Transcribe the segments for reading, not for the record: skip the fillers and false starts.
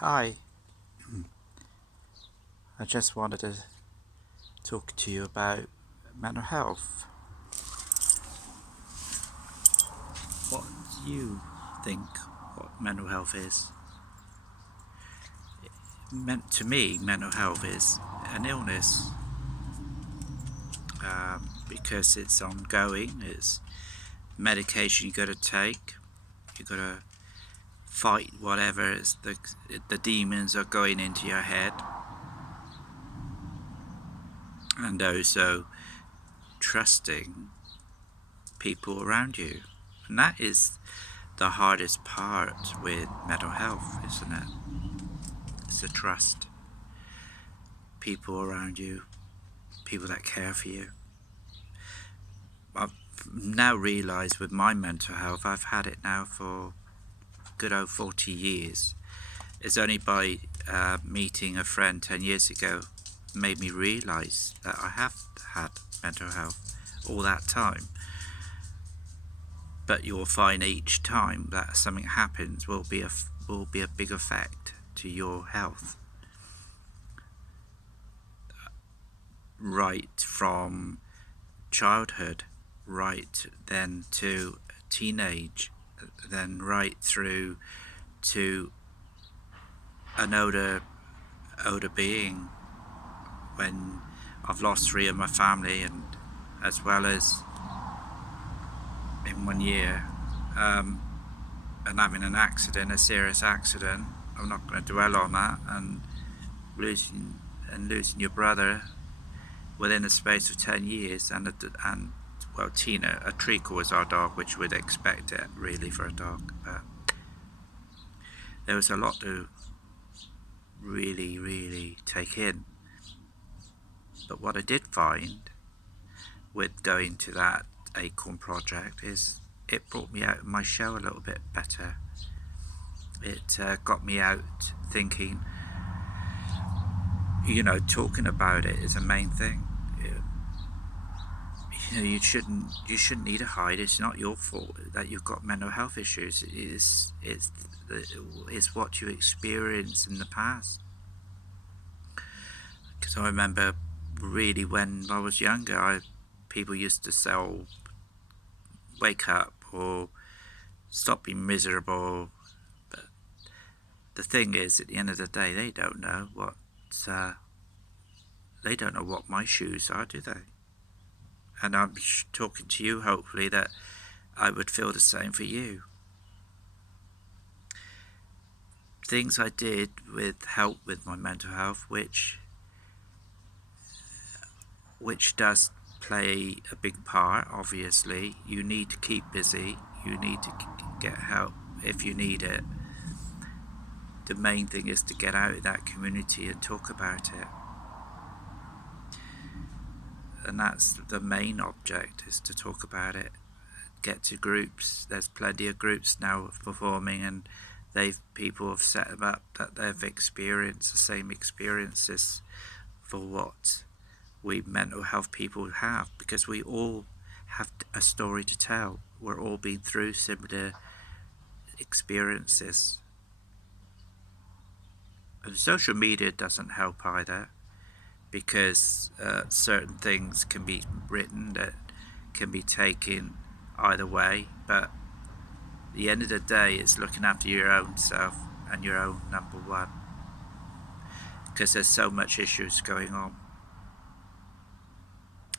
Hi, I just wanted to talk to you about mental health. What do you think what mental health is? To me, mental health is an illness because it's ongoing. It's medication you got to take. You got to fight whatever the demons are going into your head, and also trusting people around you. And that is the hardest part with mental health, isn't it? It's the trust. People around you, people that care for you. I've now realised with my mental health, I've had it now for good old 40 years. It's only by meeting a friend 10 years ago made me realise that I have had mental health all that time. But you'll find each time that something happens will be a big effect to your health. Right from childhood, right then to teenage, then right through to an older being, when I've lost 3 of my family, and as well as in 1 year, and having an accident, a serious accident. I'm not going to dwell on that, and losing your brother within the space of 10 years, and well, Tina, a treacle was our dog, which we'd expect it really for a dog, but there was a lot to really take in. But what I did find with going to that Acorn project is it brought me out of my shell a little bit better. It got me out thinking, talking about it is a main thing. You shouldn't need to hide. It's not your fault that you've got mental health issues. It's what you experienced in the past. Because I remember really when I was younger, people used to say, oh, wake up or stop being miserable. But the thing is, at the end of the day, they don't know what my shoes are, do they? And I'm talking to you, hopefully, that I would feel the same for you. Things I did with help with my mental health, which does play a big part. Obviously, you need to keep busy. You need to get help if you need it. The main thing is to get out of that community and talk about it. And that's the main object, is to talk about it. Get to groups. There's plenty of groups now performing, and people have set them up that they've experienced the same experiences for what we mental health people have, because we all have a story to tell. We're all been through similar experiences. And social media doesn't help either, because certain things can be written that can be taken either way, but at the end of the day, it's looking after your own self and your own number one, because there's so much issues going on.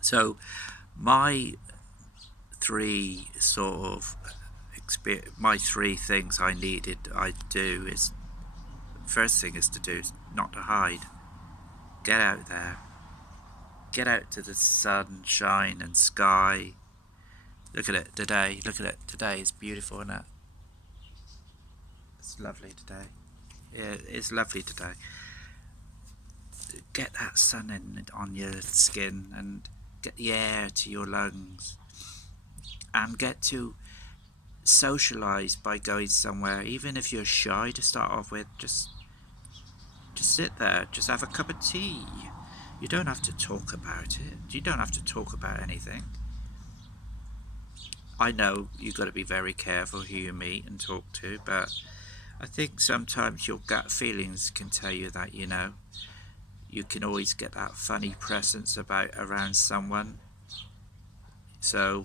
So my three things I do is, first thing is to do is not to hide. Get out there. Get out to the sunshine and sky. Look at it today. Today is beautiful, isn't it? It's lovely today. Yeah, it's lovely today. Get that sun on your skin, and get the air to your lungs, and get to socialise by going somewhere. Even if you're shy to start off with, just sit there, just have a cup of tea. You don't have to talk about it. You don't have to talk about anything. I know you've got to be very careful who you meet and talk to, but I think sometimes your gut feelings can tell you that, you know, you can always get that funny presence around someone. So,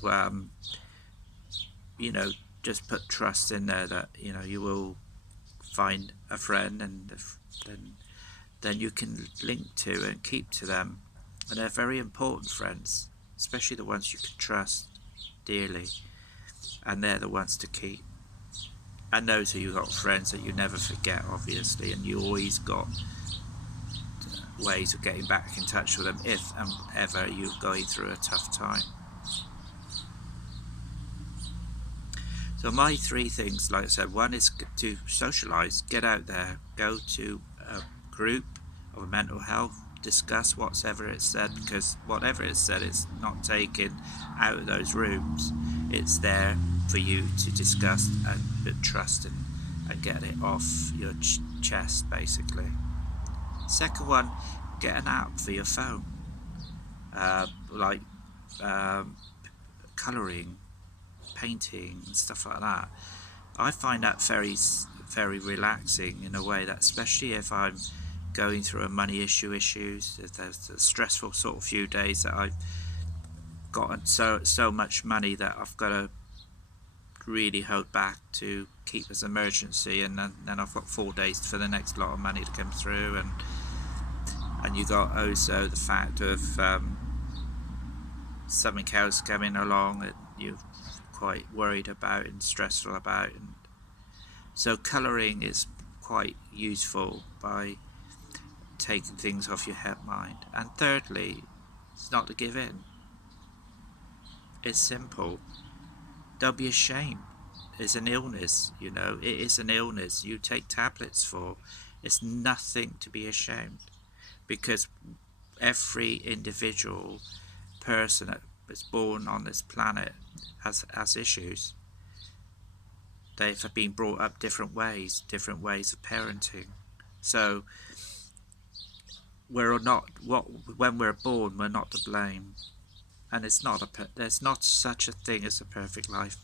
you know, just put trust in there that, you know, you will find a friend, and then you can link to and keep to them. And they're very important friends, especially the ones you can trust dearly, and they're the ones to keep. And those are you got friends that you never forget, obviously, and you always got ways of getting back in touch with them if and ever you're going through a tough time. So my three things, like I said, one is to socialise, get out there, go to a group of mental health, discuss whatever it's said, because whatever it's said is not taken out of those rooms. It's there for you to discuss and trust and get it off your chest, basically. Second one, get an app for your phone, like colouring, painting and stuff like that. I find that very relaxing in a way, that especially if I'm going through a money issues, if there's a stressful sort of few days that I've gotten so much money that I've got to really hold back to keep as emergency, and then I've got 4 days for the next lot of money to come through, and you got also the fact of something else coming along that you're quite worried about and stressful about, and so colouring is quite useful by taking things off your head mind. And thirdly, it's not to give in. It's simple. Don't be ashamed. It's an illness, you know, it is an illness you take tablets for. It's nothing to be ashamed, because every individual person that is born on this planet has issues. They've been brought up different ways of parenting. So when we're born, we're not to blame, and there's not such a thing as a perfect life.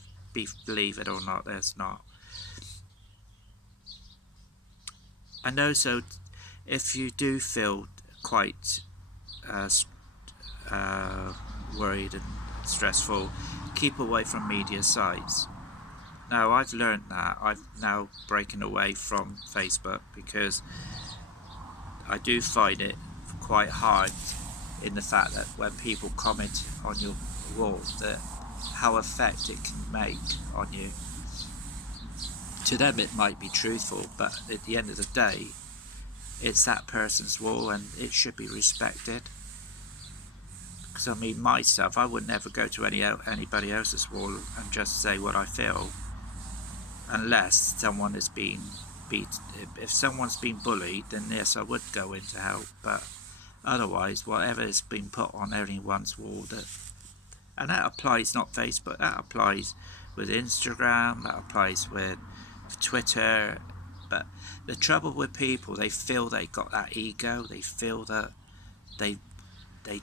Believe it or not, there's not. And also, if you do feel quite worried and stressful, keep away from media sites. Now, I've learned that. I've now breaking away from Facebook, because I do find it quite hard in the fact that when people comment on your wall, that how effect it can make on you. To them it might be truthful, but at the end of the day, it's that person's wall and it should be respected. Because I mean, myself, I would never go to anybody else's wall and just say what I feel, unless someone has been if someone's been bullied, then yes, I would go in to help. But otherwise, whatever has been put on anyone's wall, and that applies not Facebook, that applies with Instagram, that applies with Twitter. But the trouble with people, they feel they got that ego, they feel that they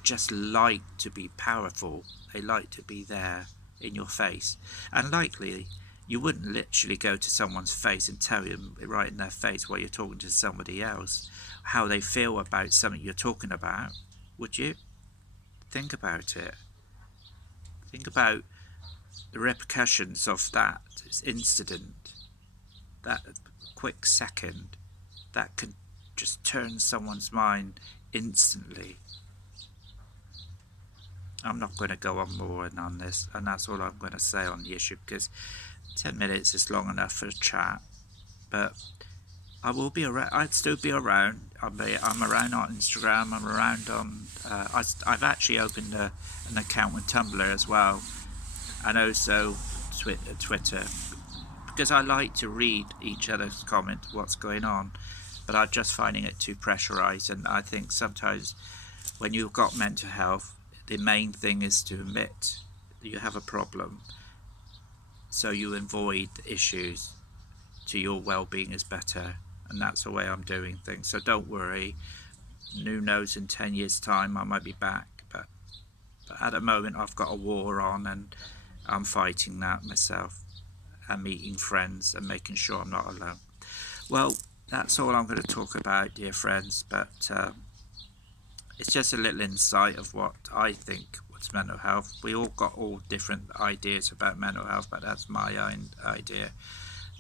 just like to be powerful, they like to be there in your face, and likely you wouldn't literally go to someone's face and tell them right in their face while you're talking to somebody else how they feel about something you're talking about, would you? Think about it. Think about the repercussions of that incident, that quick second, that can just turn someone's mind instantly. I'm not going to go on more on this, and that's all I'm going to say on the issue, because 10 minutes is long enough for a chat. But I will be around. I'd still be around. I'm around on Instagram. I'm around on. I've actually opened an account with Tumblr as well, and also Twitter, because I like to read each other's comments, what's going on. But I'm just finding it too pressurized, and I think sometimes when you've got mental health, the main thing is to admit that you have a problem, so you avoid issues, to your well-being is better, and that's the way I'm doing things. So don't worry, who knows, in 10 years time I might be back, but at the moment I've got a war on, and I'm fighting that myself, and meeting friends and making sure I'm not alone. Well, that's all I'm going to talk about, dear friends, but it's just a little insight of what I think was mental health. We all got all different ideas about mental health, but that's my own idea.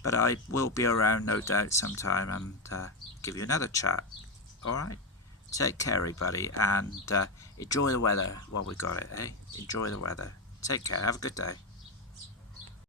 But I will be around, no doubt, sometime and give you another chat. All right? Take care, everybody, and enjoy the weather while we got it, eh? Enjoy the weather. Take care. Have a good day.